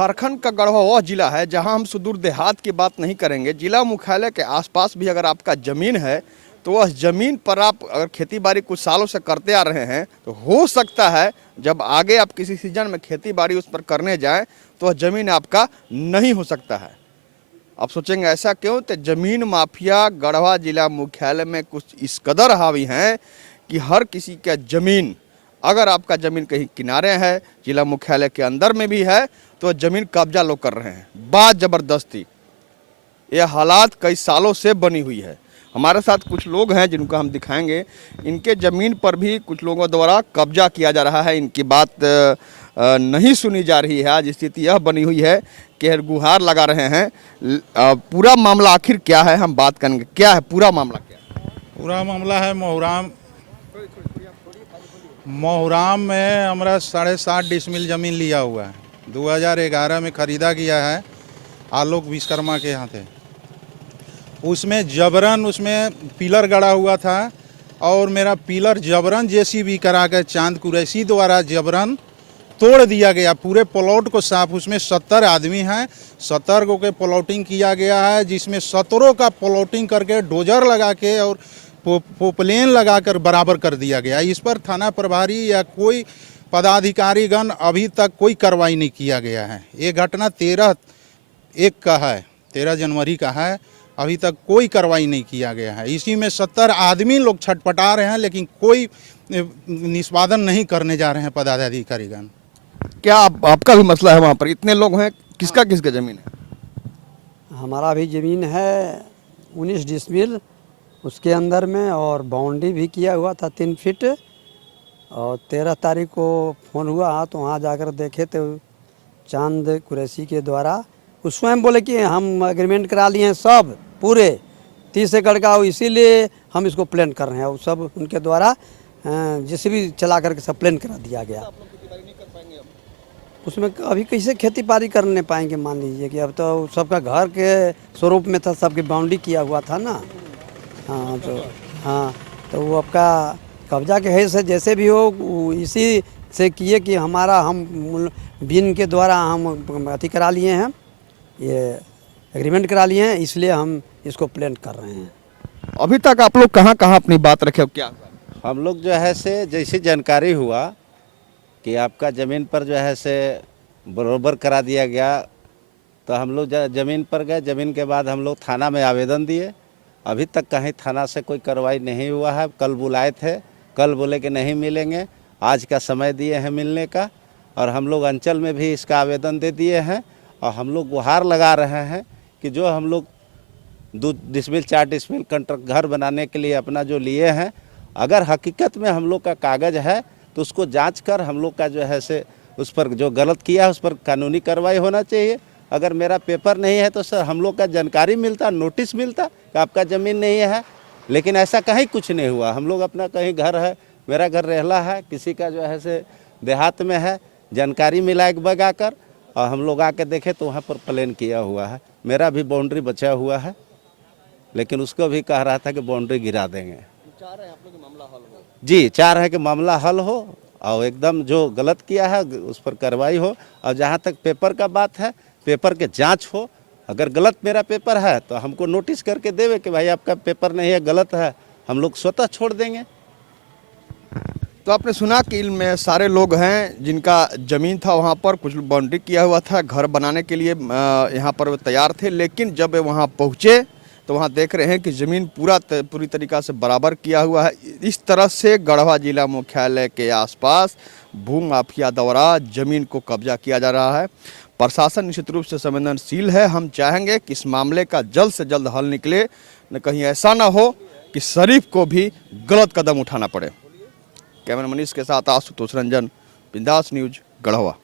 झारखंड का गढ़वा वह जिला है जहां हम सुदूर देहात की बात नहीं करेंगे। जिला मुख्यालय के आसपास भी अगर आपका ज़मीन है तो वह ज़मीन पर आप अगर खेती बाड़ी कुछ सालों से करते आ रहे हैं तो हो सकता है जब आगे आप किसी सीजन में खेती बाड़ी उस पर करने जाएं तो वह ज़मीन आपका नहीं हो सकता है। आप सोचेंगे ऐसा क्यों? तो ज़मीन माफिया गढ़वा जिला मुख्यालय में कुछ इस कदर हावी हैं कि हर किसी का ज़मीन, अगर आपका ज़मीन कहीं किनारे है, जिला मुख्यालय के अंदर में भी है, तो ज़मीन कब्जा लोग कर रहे हैं बात ज़बरदस्ती। ये हालात कई सालों से बनी हुई है। हमारे साथ कुछ लोग हैं जिनको हम दिखाएंगे। इनके ज़मीन पर भी कुछ लोगों द्वारा कब्जा किया जा रहा है। इनकी बात नहीं सुनी जा रही है। आज स्थिति यह बनी हुई है कि गुहार लगा रहे हैं। पूरा मामला आखिर क्या है हम बात करेंगे। क्या है पूरा मामला? क्या पूरा मामला है मोहराम में हमारा 7.5 डिसमिल ज़मीन लिया हुआ है। 2011 में ख़रीदा गया है आलोक विश्वकर्मा के यहाँ थे। उसमें जबरन उसमें पिलर गड़ा हुआ था और मेरा पिलर जबरन जेसीबी करा के चांद कुरैशी द्वारा जबरन तोड़ दिया गया। पूरे प्लॉट को साफ, उसमें 70 आदमी हैं, 70 को के प्लॉटिंग किया गया है, जिसमें 17 का प्लॉटिंग करके डोजर लगा के और पोपलेन लगाकर बराबर कर दिया गया। इस पर थाना प्रभारी या कोई पदाधिकारीगण अभी तक कोई कार्रवाई नहीं किया गया है। ये घटना 13/1 का है, 13 जनवरी का है। अभी तक कोई कार्रवाई नहीं किया गया है। इसी में 70 आदमी लोग छटपटा रहे हैं, लेकिन कोई निष्पादन नहीं करने जा रहे हैं पदाधिकारीगण। क्या आपका भी मसला है वहाँ पर? इतने लोग हैं, किसका किसका ज़मीन है? हमारा भी ज़मीन है 19 डिसमिल उसके अंदर में, और बाउंड्री भी किया हुआ था 3 फीट। और 13 तारीख को फ़ोन हुआ तो वहाँ जाकर देखे तो चांद कुरैशी के द्वारा वो स्वयं बोले कि हम एग्रीमेंट करा लिए हैं सब पूरे 30 एकड़ का, इसीलिए हम इसको प्लान कर रहे हैं। वो सब उनके द्वारा जेसीबी चला करके सब प्लान करा दिया गया। उसमें अभी कैसे खेती बाड़ी करने पाएंगे? मान लीजिए कि अब तो सबका घर के स्वरूप में था, सबकी बाउंड्री किया हुआ था ना। हाँ तो वो आपका कब्जा के है से जैसे भी हो, इसी से किए कि हमारा हम बिन के द्वारा हम अति करा लिए हैं, ये एग्रीमेंट करा लिए हैं, इसलिए हम इसको प्लान कर रहे हैं। अभी तक आप लोग कहाँ कहाँ अपनी बात रखे? क्या हुआ? हम लोग जो है से जैसी जानकारी हुआ कि आपका ज़मीन पर जो है से बरोबर करा दिया गया, तो हम लोग ज़मीन पर गए। ज़मीन के बाद हम लोग थाना में आवेदन दिए। अभी तक कहीं थाना से कोई कार्रवाई नहीं हुआ है। कल बुलाए थे, कल बोले कि नहीं मिलेंगे। आज का समय दिए हैं मिलने का, और हम लोग अंचल में भी इसका आवेदन दे दिए हैं। और हम लोग गुहार लगा रहे हैं कि जो हम लोग 2 डिसमिल 4 डिसमिल कंट्रक्ट घर बनाने के लिए अपना जो लिए हैं, अगर हकीकत में हम लोग का कागज़ है तो उसको जांच कर हम लोग का जो है से उस पर जो गलत किया है उस पर कानूनी कार्रवाई होना चाहिए। अगर मेरा पेपर नहीं है तो सर हम लोग का जानकारी मिलता, नोटिस मिलता कि आपका ज़मीन नहीं है, लेकिन ऐसा कहीं कुछ नहीं हुआ। हम लोग अपना कहीं घर है, मेरा घर रेहला है, किसी का जो है से देहात में है, जानकारी मिला एक बगा कर, और हम लोग आके देखे तो वहाँ पर प्लान किया हुआ है। मेरा भी बाउंड्री बचा हुआ है, लेकिन उसको भी कह रहा था कि बाउंड्री गिरा देंगे। चाह रहे हैं आप लोग कि मामला हल हो? जी, चाह रहे हैं कि मामला हल हो और एकदम जो गलत किया है उस पर कार्रवाई हो। और जहाँ तक पेपर का बात है, पेपर के जांच हो। अगर गलत मेरा पेपर है तो हमको नोटिस करके देवे कि भाई आपका पेपर नहीं है, गलत है, हम लोग स्वतः छोड़ देंगे। तो आपने सुना कि इनमें सारे लोग हैं जिनका ज़मीन था, वहाँ पर कुछ बाउंड्री किया हुआ था, घर बनाने के लिए यहाँ पर तैयार थे, लेकिन जब वहाँ पहुँचे तो वहाँ देख रहे हैं कि ज़मीन पूरी तरीक़ा से बराबर किया हुआ है। इस तरह से गढ़वा जिला मुख्यालय के आसपास भू माफिया द्वारा ज़मीन को कब्जा किया जा रहा है। प्रशासन निश्चित रूप से संवेदनशील है। हम चाहेंगे कि इस मामले का जल्द से जल्द हल निकले, न कहीं ऐसा ना हो कि शरीफ को भी गलत कदम उठाना पड़े। कैमरा मनीष के साथ आशुतोष रंजन, बिंदास न्यूज, गढ़वा।